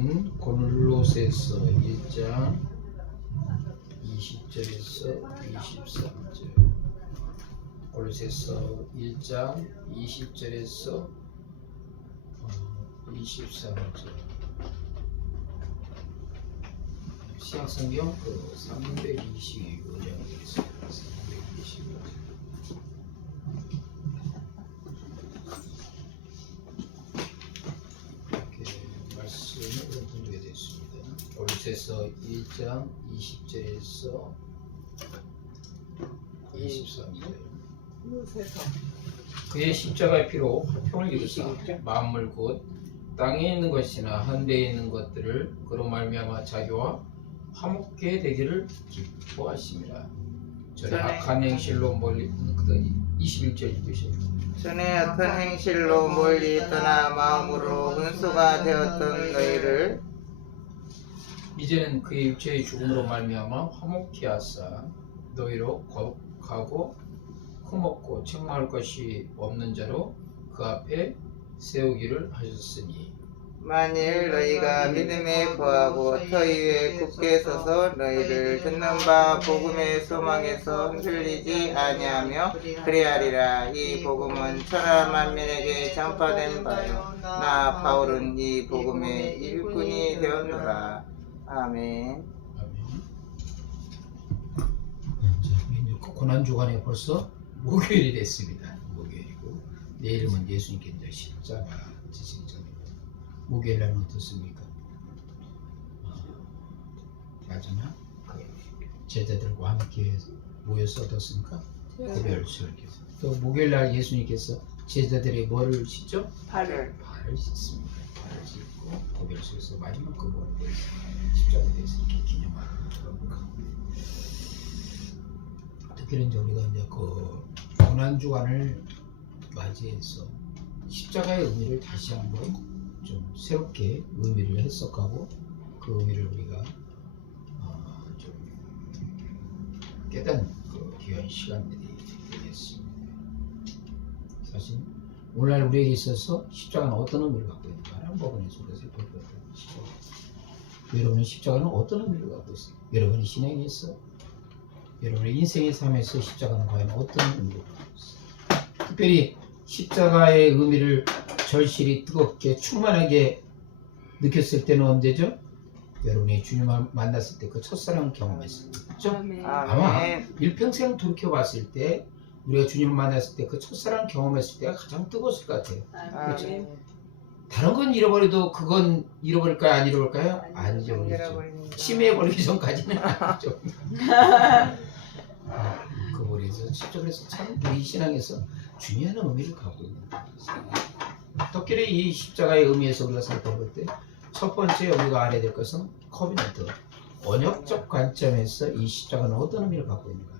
말씀은 골로새서 1장 20절에서 23절. 골로새서 1장 20절에서 23절. 시약성경 325장 되겠습니다. 325장. 말씀을 분류해 드렸습니다. 골로새서 1장 20절에서 23절. 그의 십자가의 피로 화평을 이루사 만물 곧 땅에 있는 것이나 하늘에 있는 것들을 그로 말미암아 자기와 화목케 되기를 기뻐하심이라. 전에 악한 행실로 멀리 21절 읽으시죠. 전에 악한 행실로 멀리 떠나 마음으로 은수가 되었던 너희를 이제는 그의 육체의 죽음으로 말미암아 화목케 하사 너희로 거룩하고 흠없고 책망할 것이 없는 자로 그 앞에 세우기를 하셨으니, 만일 너희가 믿음에 거하고 터 위에 굳게 서서 너희를 듣는 바 복음의 소망에서 흔들리지 아니하며 그리하리라. 이 복음은 천하 만민에게 전파된 바요 나 바울은 이 복음의 일꾼이 되었노라. 아멘. 자, 고난주간에 벌써 목요일이 됐습니다. 목요일이고 내일은 예수님께 십자가 지신 전입니다. 목요일 날은 어떻습니까? 마지막 제자들과 함께 모여서 어떻습니까? 고별수를 께서 또 목요일 날 예수님께서 제자들의 뭐를 씻죠? 발을 씻습니다. 발을 씻고 고별수에서 마지막 그 뭐를 십자가에 대해서 이렇게 기념하는 거죠. 특히는 이제 우리가 이제 그 고난주간을 맞이해서 십자가의 의미를 다시 한번 좀 새롭게 의미를 해석하고 그 의미를 우리가 좀 깨닫는 그 귀한 시간들이 되겠습니다. 사실 오늘날 우리에게 있어서 십자가는 어떤 의미를 갖고 있는가 하는 부분에서 우리가 살펴보도록 하시죠. 여러분의 십자가는 어떤 의미를 갖고 있어요? 여러분의 신앙에 있어 여러분의 인생의 삶에서 십자가는 과연 어떤 의미를 갖고 있어요? 특별히 십자가의 의미를 절실히 뜨겁게 충만하게 느꼈을 때는 언제죠? 여러분이 주님을 만났을 때 그 첫사랑을 경험했을 때, 그렇죠? 아마 일평생 돌이켜봤을 때 우리가 주님을 만났을 때 그 첫사랑 경험했을 때가 가장 뜨거웠을 것 같아요. 그렇죠? 다른 건 잃어버려도 그건 잃어버릴까요? 안 잃어버릴까요? 안 잃어버리죠. 치매해버리기 전까지는 아니죠. 그 머리에서 직접해서 참 우리 신앙에서 중요한 의미를 갖고 있는 거예요. 특별히 이 십자가의 의미에서 우리가 살펴볼 때 첫 번째 우리가 알아야 될 것은 커비넌트, 언약적 관점에서 이 십자가는 어떤 의미를 갖고 있는가.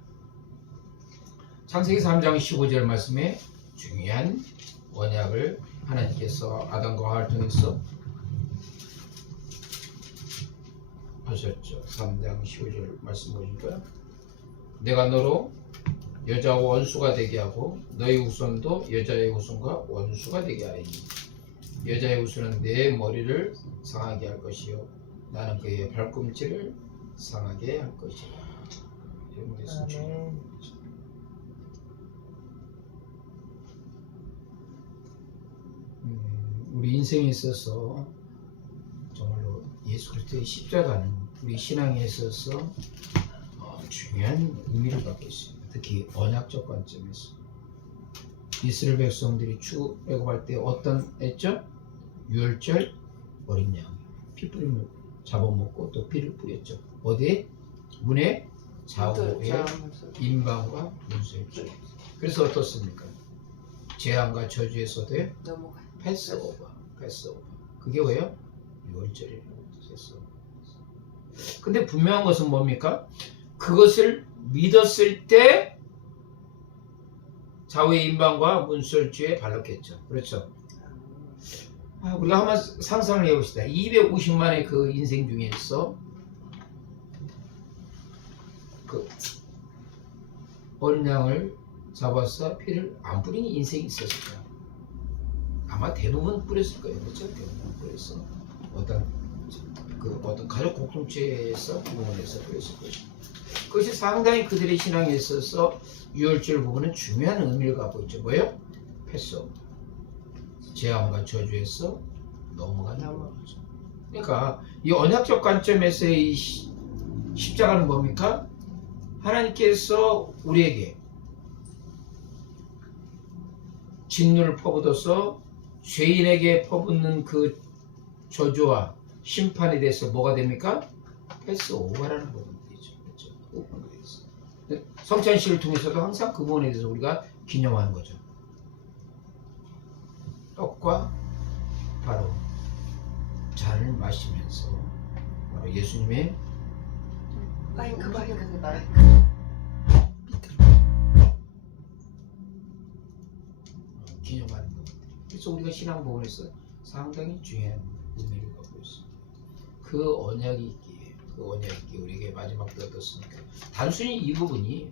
창세기 3장 15절 말씀에 중요한 언약을 하나님께서 아담과 하와를 통해서 하셨죠. 3장 15절 말씀 보니까 내가 너로 여자와 원수가 되게 하고 너희 후손도 여자의 후손과 원수가 되게 하리니 여자의 후손은 내 머리를 상하게 할 것이요 나는 그의 발꿈치를 상하게 할 것이라. 우리 인생에 있어서 정말로 예수 그리스도의 십자가는 우리 신앙에 있어서 중요한 의미를 갖고 있습니다. 특히 언약적 관점에서 이스라엘 백성들이 출애굽할 때 어떤 했죠? 유월절 어린 양 피 뿌림을 잡아먹고 또 피를 뿌렸죠. 어디에? 문에 좌우에 임방과 문설주. 그래서 어떻습니까? 재앙과 저주에서도의 패스오버. 그게 왜요? 유월절이라고 뜻했어. 근데 분명한 것은 뭡니까? 그것을 믿었을 때 좌우의 임방과 문설주에 발랐겠죠. 그렇죠? 우리가 한번 상상을 해봅시다. 250만의 그 인생 중에서 그 어린 양을 잡아서 피를 안 뿌린 인생이 있었을까? 아마 대부분 뿌렸을 거예요. 그렇죠? 대부분 뿌렸어. 어떤 그 어떤 가족 공동체에서 부모에서 그랬을 것입니다. 그것이 상당히 그들의 신앙에 있어서 유월절 부분은 중요한 의미를 갖고 있죠. 뭐예요? 패스. 재앙과 저주에서 넘어가는 거죠. 그러니까 이 언약적 관점에서의 이 십자가는 뭡니까? 하나님께서 우리에게 진노를 퍼붓어서 죄인에게 퍼붓는 그 저주와 심판에 대해서 뭐가 됩니까? 패스 오버라는 부분이 되죠. 그렇죠? 그 부분에 대해서. 성찬식을 통해서도 항상 그 부분에 대해서 우리가 기념하는 거죠. 떡과 바로 잔을 마시면서 바로 예수님의 마이크 기념하는 것. 그래서 우리가 신앙 부분에서 상당히 중요한 의미를 갖고 있습니다. 그 언약이 있기에 우리에게 마지막 때 어떻습니까? 단순히 이 부분이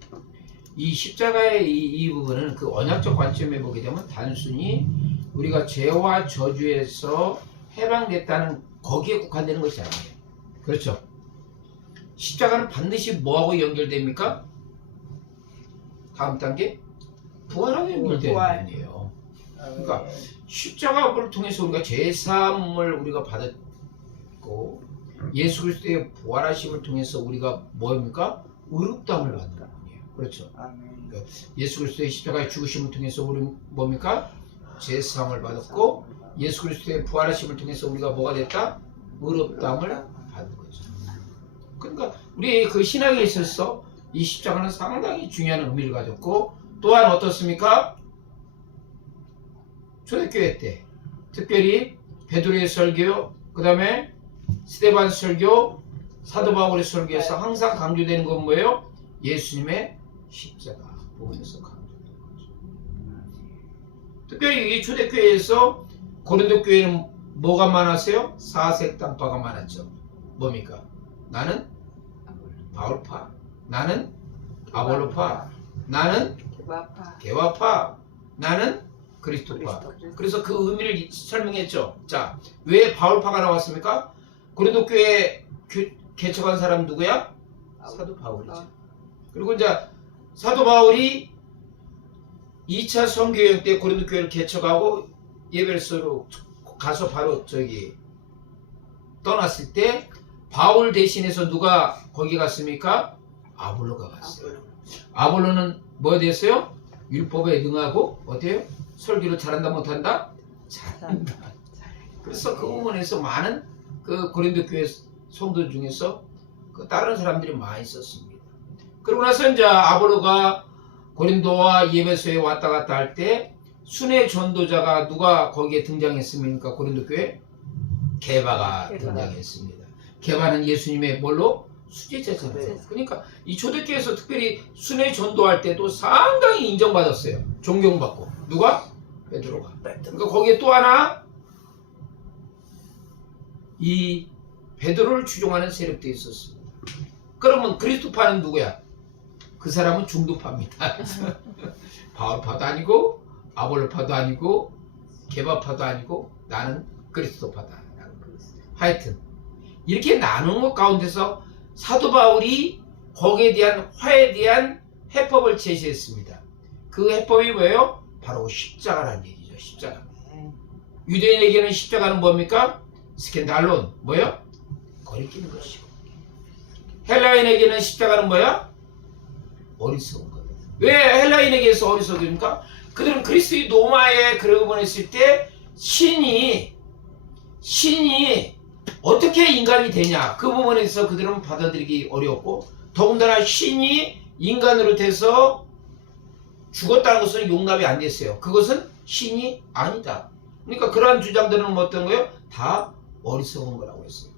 이 십자가의 이 부분은 그 언약적 관점에 보게 되면 단순히 우리가 죄와 저주에서 해방됐다는 거기에 국한되는 것이 아니에요. 그렇죠? 십자가는 반드시 뭐하고 연결됩니까? 다음 단계 부활하고 연결되는 부분이에요. 그러니까 십자가를 통해서 우리가 죄사함을 우리가 받았고 예수 그리스도의 부활하심을 통해서 우리가 뭐입니까? 의롭다함을 받는 부분이에요. 그렇죠? 그러니까 예수 그리스도의 십자가의 죽으심을 통해서 우리 뭡니까? 죄사함을 받았고 예수 그리스도의 부활하심을 통해서 우리가 뭐가 됐다? 의롭다함을 받는 거죠. 그러니까 우리 그 신앙에 있어서 이 십자가는 상당히 중요한 의미를 가졌고 또한 어떻습니까? 초대교회 때 특별히 베드로의 설교, 그 다음에 스데반 설교, 사도 바울의 설교에서 항상 강조되는 건 뭐예요? 예수님의 십자가 부분에서 강조되는 거죠. 특별히 이 초대교회에서 고린도 교회는 뭐가 많았어요? 사색 땅파가 많았죠. 뭡니까? 나는 바울파, 나는 아볼로파, 나는 개와파, 나는 그리스도파. 그래서 그 의미를 설명했죠. 자, 왜 바울파가 나왔습니까? 고린도 교회 개척한 사람 누구야? 사도 바울이죠. 그리고 이제 사도 바울이 2차 선교여행 때 고린도 교회를 개척하고 예배소로 가서 바로 떠났을 때 바울 대신해서 누가 거기 갔습니까? 아볼로가 갔어요. 아볼로는 뭐 됐어요? 율법에 능하고 어때요? 설교를 잘한다 못한다? 잘한다. 그래서 그 부분에서 많은 그 고린도 교회 성도 중에서 그 다른 사람들이 많이 있었습니다. 그러고 나서 이제 아볼로가 고린도와 예배소에 왔다 갔다 할 때 순회 전도자가 누가 거기에 등장했습니까? 고린도 교회? 게바가 등장했습니다. 게바는 예수님의 뭘로? 수제자잖아요. 그러니까 이 초대교회에서 특별히 순회 전도할 때도 상당히 인정받았어요. 존경받고. 누가? 베드로가. 그러니까 거기에 또 하나 이 베드로를 추종하는 세력도 있었습니다. 그러면 그리스도파는 누구야? 그 사람은 중도파입니다. 바울파도 아니고 아볼로파도 아니고 게바파도 아니고 나는 그리스도파다. 하여튼 이렇게 나눈 것 가운데서 사도 바울이 거기에 대한 화에 대한 해법을 제시했습니다. 그 해법이 뭐예요? 바로 십자가라는 얘기죠. 십자가. 유대인에게는 십자가는 뭡니까? 스캔달론. 뭐예요? 거리끼는 것이고. 헬라인에게는 십자가는 뭐야? 어리석은 것. 왜 헬라인에게서 어리석입니까? 그들은 그리스도의 노마에 그러고 보냈을 때 신이 어떻게 인간이 되냐 그 부분에서 그들은 받아들이기 어려웠고 더군다나 신이 인간으로 돼서 죽었다는 것은 용납이 안 됐어요. 그것은 신이 아니다. 그러니까 그러한 주장들은 어떤 거예요? 다 어리석은 거라고 했어요.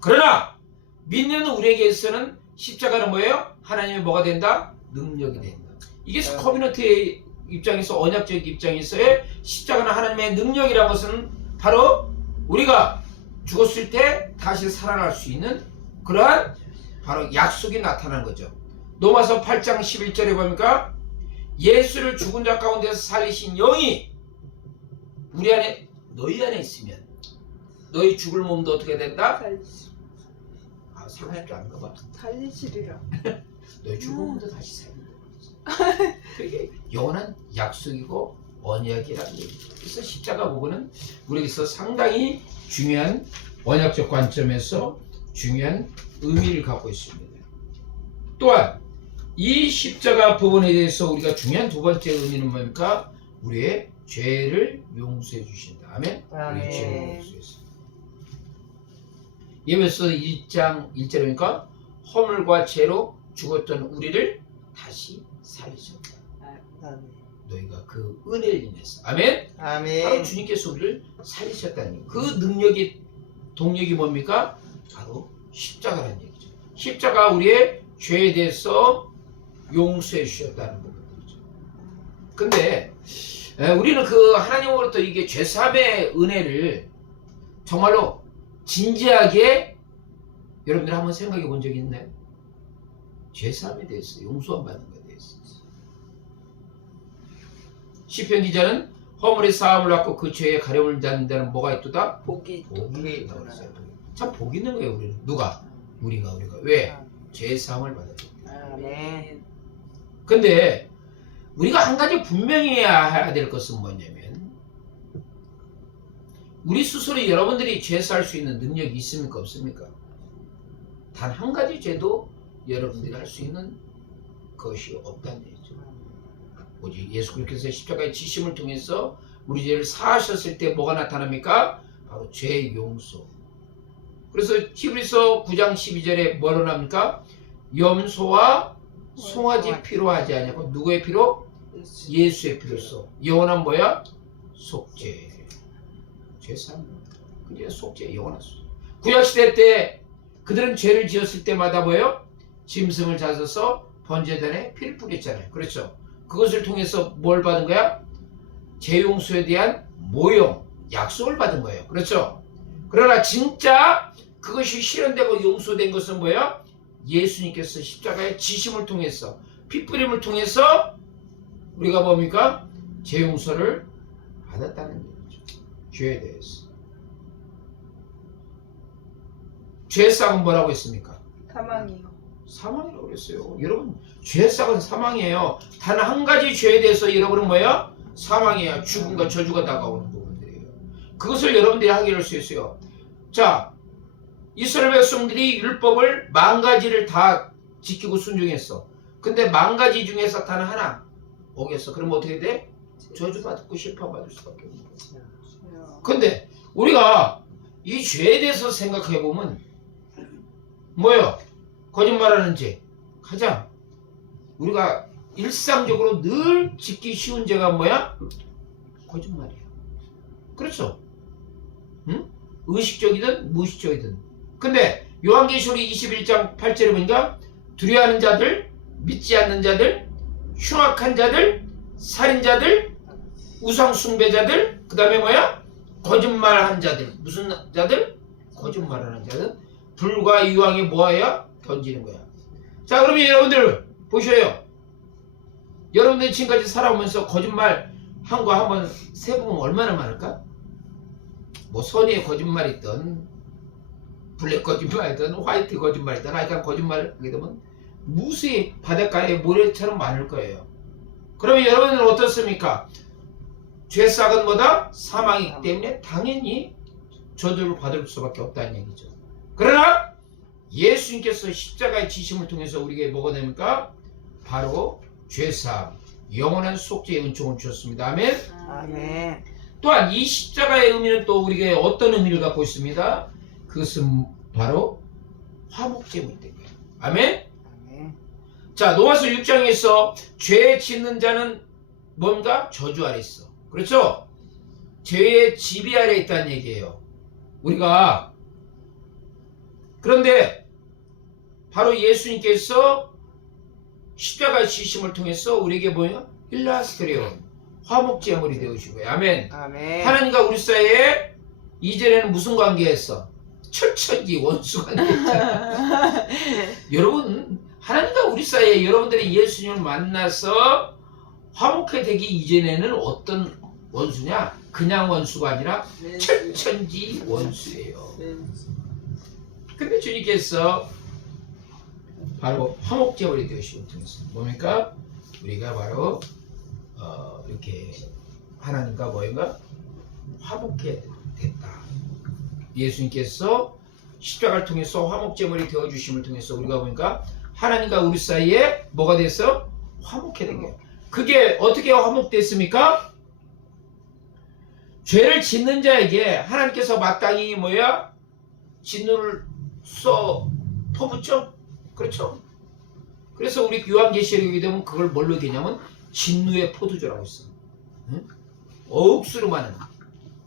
그러나 믿는 우리에게서는 십자가는 뭐예요? 하나님의 뭐가 된다? 능력이 된다. 이게 커뮤니티의 입장에서 언약적 입장에서의 십자가는 하나님의 능력이라는 것은 바로 우리가 죽었을 때 다시 살아날 수 있는 그러한 바로 약속이 나타난 거죠. 로마서 8장 11절에 보니까 예수를 죽은 자 가운데서 살리신 영이 우리 안에 너희 안에 있으면 너희 죽을 몸도 어떻게 된다? 살리시- 아, 생각도 안 가봐. 살리시리라. 너희 죽을 몸도 다시 살린다. 이게 영원한 약속이고 언약이라는 얘기죠. 그래서 십자가 부분은 우리에게서 상당히 중요한 언약적 관점에서 중요한 의미를 갖고 있습니다. 또한 이 십자가 부분에 대해서 우리가 중요한 두 번째 의미는 뭡니까? 우리의 죄를 용서해 주신다. 아멘? 우리의 죄를 용서해서. 예배서 1장 1절이니까 허물과 죄로 죽었던 우리를 다시 살리셨다. 너희가 그 은혜를 인해서. 아멘? 바로 아멘. 주님께서 우리를 살리셨다는 그 능력이 동력이 뭡니까? 바로 십자가라는 얘기죠. 십자가 우리의 죄에 대해서 용서해 주셨다는 부분이죠. 근데 우리는 그 하나님으로부터 이게 죄사함의 은혜를 정말로 진지하게 여러분들 한번 생각해 본 적이 있나요? 죄사함에 대해서 용서함 받는 것에 대해서. 시편 기자는 허물의 사함을 받고 그 죄의 가려움을 받는다는 뭐가 있도다? 복이 복이 있다고 그랬어요. 참 복 있는 거예요. 우리는. 누가? 우리가. 왜? 죄사함을 받았기 때문에. 아멘. 근데 우리가 한 가지 분명히 해야 될 것은 뭐냐면 우리 스스로 여러분들이 죄 살 수 있는 능력이 있습니까? 없습니까? 단 한 가지 죄도 여러분들이 할 수 있는 것이 없다는 얘기죠. 오직 예수 그리스도의 십자가의 지심을 통해서 우리 죄를 사하셨을 때 뭐가 나타납니까? 바로 죄의 용서. 그래서 히브리서 9장 12절에 뭐로 나옵니까? 염소와 송아지 피로 하지 않냐고. 누구의 피로? 예수의 피로써 영원한 뭐야? 속죄. 죄사함. 그게 속죄, 영원한 속죄. 구약시대 때 그들은 죄를 지었을 때마다 뭐예요? 짐승을 잡아서 번제단에 피를 뿌렸잖아요. 그렇죠? 그것을 통해서 뭘 받은 거야? 죄 용서에 대한 모형, 약속을 받은 거예요. 그렇죠? 그러나 진짜 그것이 실현되고 용서된 것은 뭐예요? 예수님께서 십자가의 지심을 통해서 피 뿌림을 통해서 우리가 뭡니까? 죄 용서를 받았다는 얘기죠. 죄에 대해서. 죄싹은 뭐라고 했습니까? 사망이요. 사망이라고 그랬어요. 여러분, 죄싹은 사망이에요. 단 한 가지 죄에 대해서 여러분은 뭐예요? 사망이에요. 죽음과 저주가 다가오는 부분들이에요. 그것을 여러분들이 하게 할 수 있어요. 자, 이스라엘 백성들이 율법을 10,000가지를 다 지키고 순종했어. 근데 10,000가지 중에서 단 하나 어겼어. 그럼 어떻게 돼? 저주받고 심판받을 수밖에 없는 거죠. 근데 우리가 이 죄에 대해서 생각해 보면 뭐예요? 거짓말하는 죄. 가장 우리가 일상적으로 늘 짓기 쉬운 죄가 뭐야? 거짓말이야. 그렇죠? 응? 의식적이든 무의식적이든. 근데 요한계시록 21장 8절에 보니까 두려워하는 자들, 믿지 않는 자들, 흉악한 자들, 살인자들, 우상 숭배자들, 그 다음에 뭐야? 거짓말하는 자들. 무슨 자들? 거짓말하는 자들. 불과 유황에 뭐야? 던지는 거야. 자, 그러면 여러분들 보셔요. 여러분들이 지금까지 살아오면서 거짓말 한 거 한번 세보면 얼마나 많을까? 뭐 선의의 거짓말이든 블랙 거짓말이든 화이트 거짓말이든 하여간 거짓말을 하게 되면 무수히 바닷가에 모래처럼 많을 거예요. 그러면 여러분은 어떻습니까? 죄싹은 뭐다? 사망이기 때문에 당연히 저주를 받을 수밖에 없다는 얘기죠. 그러나 예수님께서 십자가의 지심을 통해서 우리에게 뭐가 됩니까? 바로 죄사함, 영원한 속죄의 은총을 주셨습니다. 아멘. 아멘. 또한 이 십자가의 의미는 또 우리에게 어떤 의미를 갖고 있습니다. 그것은 바로 화목제물이 된 거예요. 아멘. 아멘. 자, 로마서 6장에서 죄 짓는 자는 뭔가? 저주 아래 있어. 그렇죠? 죄의 지배 아래 있다는 얘기예요. 우리가. 그런데 바로 예수님께서 십자가의 지심을 통해서 우리에게 뭐예요? 일라스트레온, 화목제물이 되어주고요. 아멘. 아멘. 하나님과 우리 사이에 이전에는 무슨 관계였어? 철천지 원수 관계였잖아. 여러분, 하나님과 우리 사이에 여러분들이 예수님을 만나서 화목해 되기 이전에는 어떤 원수냐? 그냥 원수가 아니라 천천지 원수예요. 근데 주님께서 바로 화목제물이 되시고 통해서 뭡니까? 우리가 바로 이렇게 하나님과 뭐인가 화목해 됐다. 예수님께서 십자가를 통해서 화목제물이 되어주심을 통해서 우리가 보니까 하나님과 우리 사이에 뭐가 됐어? 화목해 된 거예요. 그게 어떻게 화목됐습니까? 죄를 짓는 자에게 하나님께서 마땅히 뭐야? 진노를 퍼붓죠? 그렇죠? 그래서 우리 요한계시록에 되면 그걸 뭘로 되냐면 진노의 포도주라고 했어. 응? 억수로 많은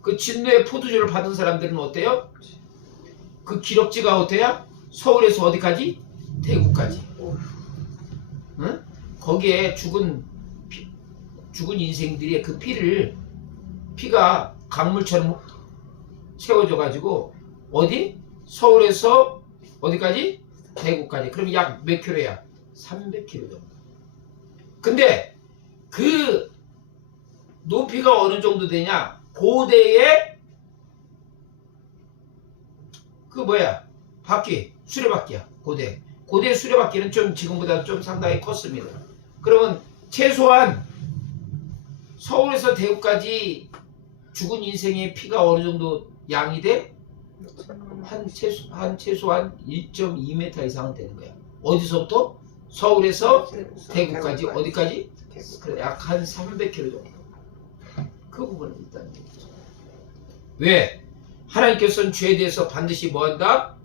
그 진노의 포도주를 받은 사람들은 어때요? 그 기럭지가 어때요? 서울에서 어디까지? 대구까지. 응? 거기에 죽은 인생들의 그 피가 강물처럼 채워져 가지고 어디? 서울에서 어디까지? 대구까지. 그럼 약 몇 킬로야? 300km 정도. 근데 그 높이가 어느 정도 되냐? 고대의 그 뭐야? 바퀴, 수레바퀴야. 고대 수레바퀴는 좀 지금보다 좀 상당히 컸습니다. 그러면 최소한 서울에서 대구까지 죽은 인생의 피가 어느 정도 양이 돼? 한 최소한 1.2m 이상은 되는 거야. 어디서부터? 서울에서 대구까지 어디까지? 그래, 약 한 300km 정도. 그 부분은 일단 얘기죠. 왜? 하나님께서는 죄에 대해서 반드시 뭐한다?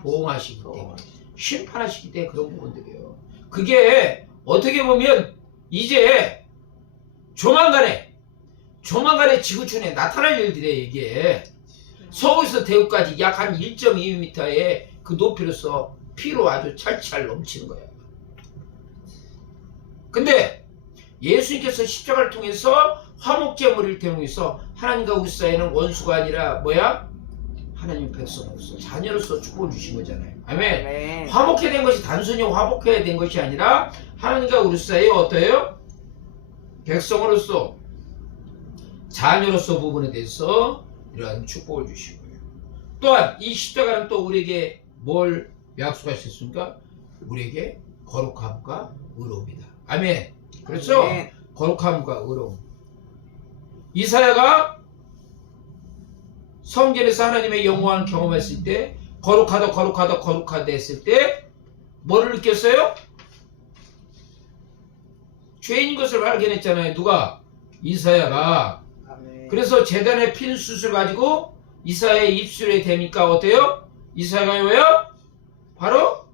보응하시기 때문에, 심판하시기 때문에 그런 부분들이에요. 그게 어떻게 보면 이제 조만간에 지구촌에 나타날 일들이에요. 이게 서울에서 대구까지 약 한 1.2m의 그 높이로서 피로 아주 찰찰 넘치는 거예요. 근데 예수님께서 십자가를 통해서 화목제물을 통해서 하나님과 우리 사이에는 원수가 아니라 뭐야? 하나님 백성으로서 자녀로서 축복을 주신 거잖아요. 아멘. 아멘. 화목해 된 것이 단순히 화목해야 된 것이 아니라 하나님과 우리 사이에 어때요? 백성으로서 자녀로서 부분에 대해서 이러한 축복을 주신 거예요. 또한 이 십자가는 또 우리에게 뭘 약속하셨습니까? 우리에게 거룩함과 의로움이다. 아멘. 그렇죠? 아멘. 거룩함과 의로움. 이사야가 성전에서 하나님의 영광을 경험했을 때 거룩하다 했을 때 뭐를 느꼈어요? 죄인인 것을 발견했잖아요. 누가? 이사야가. 아멘. 그래서 제단의 핀 숯을 가지고 이사야의 입술에 대니까 어때요? 이사야가 왜요? 바로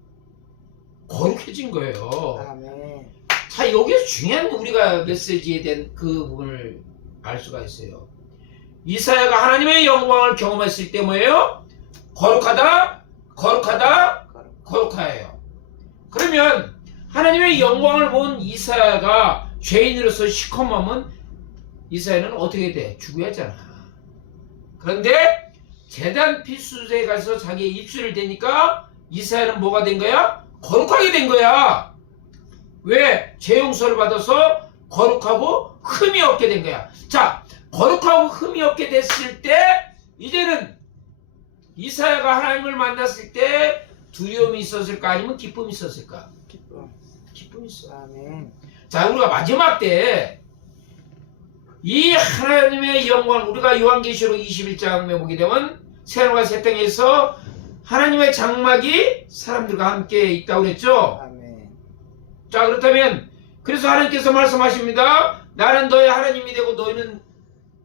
거룩해진 거예요. 아멘. 자, 여기서 중요한 우리가 메시지에 대한 그 부분을 알 수가 있어요. 이사야가 하나님의 영광을 경험했을 때 뭐예요? 거룩하예요. 그러면 하나님의 영광을 본 이사야가 죄인으로서 시커먼 이사야는 어떻게 돼? 죽어야 하잖아. 그런데 제단 피수에 가서 자기의 입술을 대니까 이사야는 뭐가 된 거야? 거룩하게 된 거야. 왜? 죄 용서를 받아서 거룩하고 흠이 없게 된 거야. 자, 거룩하고 흠이 없게 됐을 때 이제는 이사야가 하나님을 만났을 때 두려움이 있었을까 아니면 기쁨이 있었을까? 기쁨이 있어. 아멘. 자, 우리가 마지막 때 이 하나님의 영광, 우리가 요한계시록 21장에 보게 되면 새하늘과 새 땅에서 하나님의 장막이 사람들과 함께 있다고 그랬죠. 아멘. 자, 그렇다면 그래서 하나님께서 말씀하십니다. 나는 너의 하나님이 되고 너희는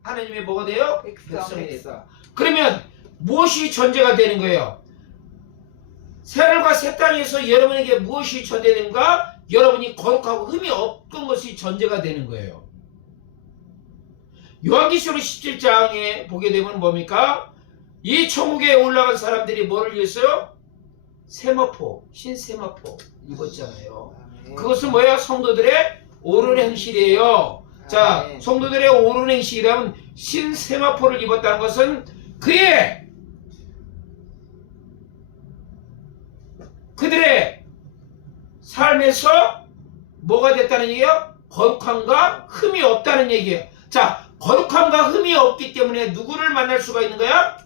하나님의 뭐가 돼요? 백성이 됐다. 그러면 무엇이 전제가 되는 거예요? 새하늘과 새 땅에서 여러분에게 무엇이 전제되는가? 여러분이 거룩하고 흠이 없던 것이 전제가 되는 거예요. 요한계시록 17장에 보게 되면 뭡니까? 이 천국에 올라간 사람들이 뭐를 위해서요? 세마포, 신세마포 입었잖아요. 아멘. 그것은 뭐야? 성도들의 옳은 행실이에요. 자, 아멘. 성도들의 옳은 행실이라면 신세마포를 입었다는 것은 그들의 삶에서 뭐가 됐다는 얘기예요? 거룩함과 흠이 없다는 얘기예요. 자, 거룩함과 흠이 없기 때문에 누구를 만날 수가 있는 거야?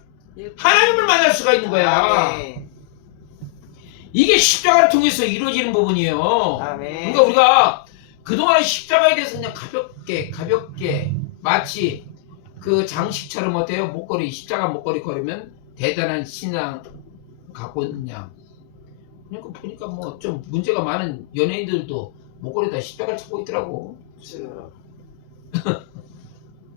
하나님을 만날 수가 있는 거야. 아멘. 이게 십자가를 통해서 이루어지는 부분이에요. 아멘. 그러니까 우리가 그동안 십자가에 대해서 그냥 가볍게 마치 그 장식처럼 어때요? 목걸이, 십자가 목걸이 걸으면 대단한 신앙 갖고 있는 양. 그러니까 보니까 뭐 좀 문제가 많은 연예인들도 목걸이에다 십자가를 차고 있더라고. 주여.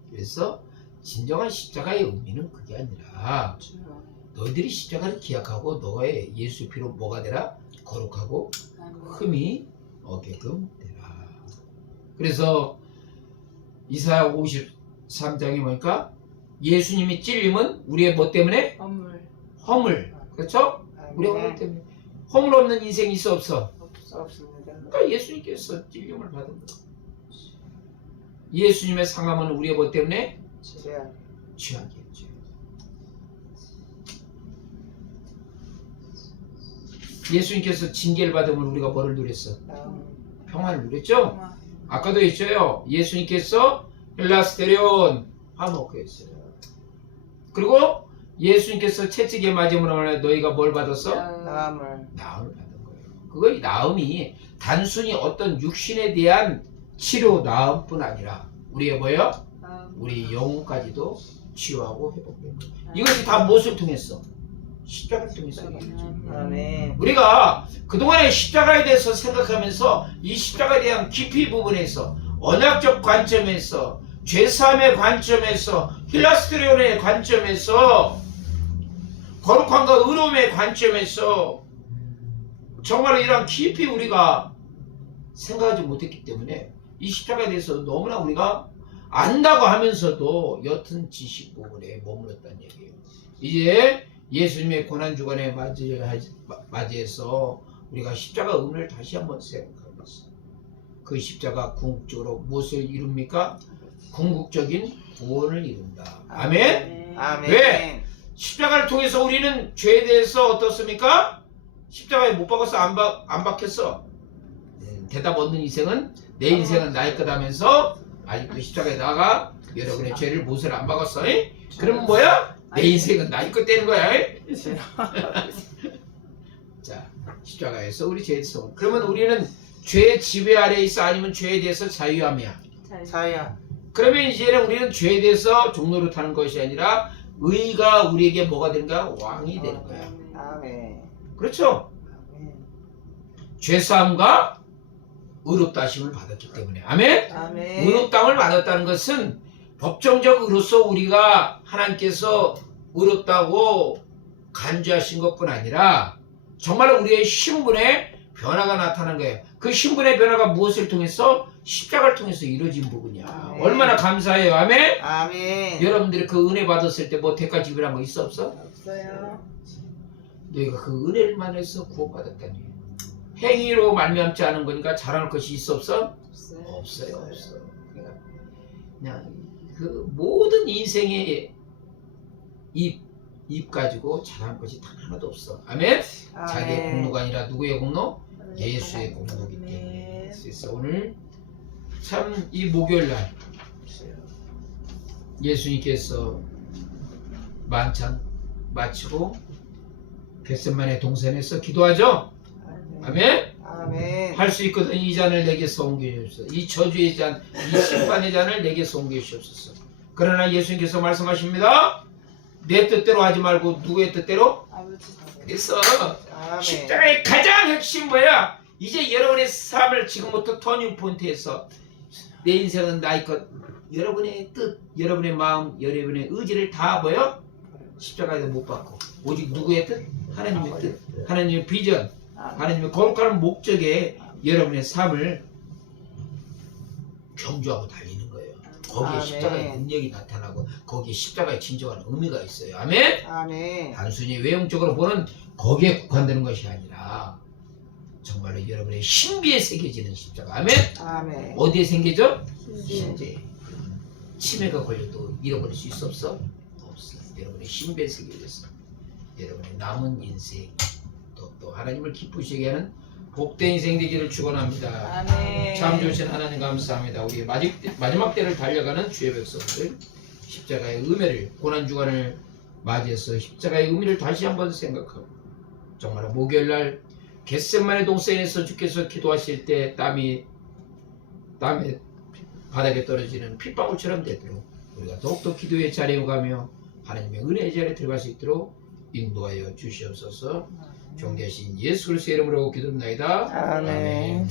그래서 진정한 십자가의 의미는 그게 아니라 주여. 너희들이 십자가를 기약하고 너의 예수의 피로 뭐가 되라? 거룩하고 흠이 없게끔 되라. 그래서 이사야 53장에 보니까 예수님이 찔림은 우리의 뭐 때문에? 건물. 허물. 그렇죠? 우리의 허물 아멘. 때문에. 허물 없는 인생이 있어 없어? 없습니다. 그러니까 예수님께서 찔림을 받은 거예요. 예수님의 상함은 우리의 뭐 때문에? 주여. 취하겠죠. 예수님께서 징계를 받으면 우리가 뭐를 누렸어? 평안을 누렸죠? 아까도 했죠. 예수님께서 헬라스테리온 화목을 했어요. 그리고 예수님께서 채찍에 맞음으로 너희가 뭘 받았어? 나음을. 나음을 받은 거예요. 그거 이 나음이 단순히 어떤 육신에 대한 치료 나음뿐 아니라 우리의 뭐예요? 우리 영혼까지도 치유하고 회복되는 거예요. 이것이 다 무엇을 통해서? 십자가를 통해서 이루어져요. 아멘. 우리가 그동안의 십자가에 대해서 생각하면서 이 십자가에 대한 깊이 부분에서 언약적 관점에서 죄사함의 관점에서 힐라스트리온의 관점에서 거룩함과 의로움의 관점에서 정말로 이런 깊이 우리가 생각하지 못했기 때문에 이 십자가에 대해서 너무나 우리가 안다고 하면서도 옅은 지식 부분에 머물렀다는 얘기예요. 이제 예수님의 고난주간에 맞이해서 우리가 십자가 의미를 다시 한번 생각하면서 그 십자가 궁극적으로 무엇을 이룹니까? 궁극적인 구원을 이룬다. 아멘? 아멘. 왜? 십자가를 통해서 우리는 죄에 대해서 어떻습니까? 십자가에 못 박아서 안 박혔어. 대답 없는 인생은 내 인생은 나의 것 하면서 아직도 십자가에 나가 여러분의 죄를 못을 안 박았어. 그러면 뭐야? 내 인생은 나의 것 되는 거야. 자, 십자가에서 우리 죄에 대해서 그러면 우리는 죄의 지배 아래에 있어 아니면 죄에 대해서 자유함이야? 자야. 그러면 이제는 우리는 죄에 대해서 종로를 타는 것이 아니라 의가 우리에게 뭐가 되는가? 왕이 되는 거야. 아멘. 그렇죠? 아멘. 죄사함과 의롭다심을 받았기 때문에. 아멘? 아멘. 의롭다함을 받았다는 것은 법정적 의로서 우리가 하나님께서 의롭다고 간주하신 것뿐 아니라 정말 우리의 신분의 변화가 나타난 거예요. 그 신분의 변화가 무엇을 통해서? 십자가를 통해서 이루어진 부분이야. 아멘. 얼마나 감사해요. 아멘? 아멘. 여러분들이 그 은혜 받았을 때 뭐 대가 지불한 거 있어 없어? 없어요. 너희가 그 은혜를 만해서 구원받았다니. 행위로 말미암지 않은 거니까 자랑할 것이 있어 없어? 없어요. 없어. 그냥 그 모든 인생의 입 가지고 자랑할 것이 단 하나도 없어. 아멘? 자기의 공로가 아니라 누구의 공로? 예수의 공로이기 때문에. 그래서 오늘 참 이 목요일날 예수님께서 만찬 마치고 겟세마네 동산에서 기도하죠. 아멘? 아멘. 할 수 있거든. 이 잔을 내게서 옮겨주옵소서. 이 저주의 잔, 이 심판의 잔을 내게서 옮겨주옵소서. 그러나 예수님께서 말씀하십니다. 내 뜻대로 하지 말고 누구의 뜻대로? 그래서 아멘. 십자가의 가장 핵심 뭐야? 이제 여러분의 삶을 지금부터 터닝 포인트에서 내 인생은 나의 것, 여러분의 뜻, 여러분의 마음, 여러분의 의지를 다 뭐요? 십자가에서 못 받고 오직 누구의 뜻? 하나님의 뜻, 하나님의 비전, 하나님의 거룩한 목적에 여러분의 삶을 경주하고 달리는 거예요. 거기에 아멘. 십자가의 능력이 나타나고 거기에 십자가의 진정한 의미가 있어요. 아멘? 아멘. 단순히 외형적으로 보는 거기에 국한되는 것이 아니라 정말로 여러분의 신비에 새겨지는 십자가. 아멘? 아멘. 어디에 새겨져? 신비에. 치매가 걸려도 잃어버릴 수 있어 없어? 없어. 여러분의 신비에 새겨졌어. 여러분의 남은 인생 또 하나님을 기쁘시게 하는 복된 인생 되기를 축원합니다. 아멘. 참 좋으신 하나님 감사합니다. 우리 마지막 때를 달려가는 주의 백성들 십자가의 의미를 고난주간을 맞이해서 십자가의 의미를 다시 한번 생각하고 정말 목요일날 겟세마네 동산에서 주께서 기도하실 때 땀에 바닥에 떨어지는 핏방울처럼 되도록 우리가 더욱더 기도의 자리에 가며 하나님의 은혜의 자리에 들어갈 수 있도록 인도하여 주시옵소서. 존귀하신 예수 그리스도의 이름으로 기도합나이다. 아멘.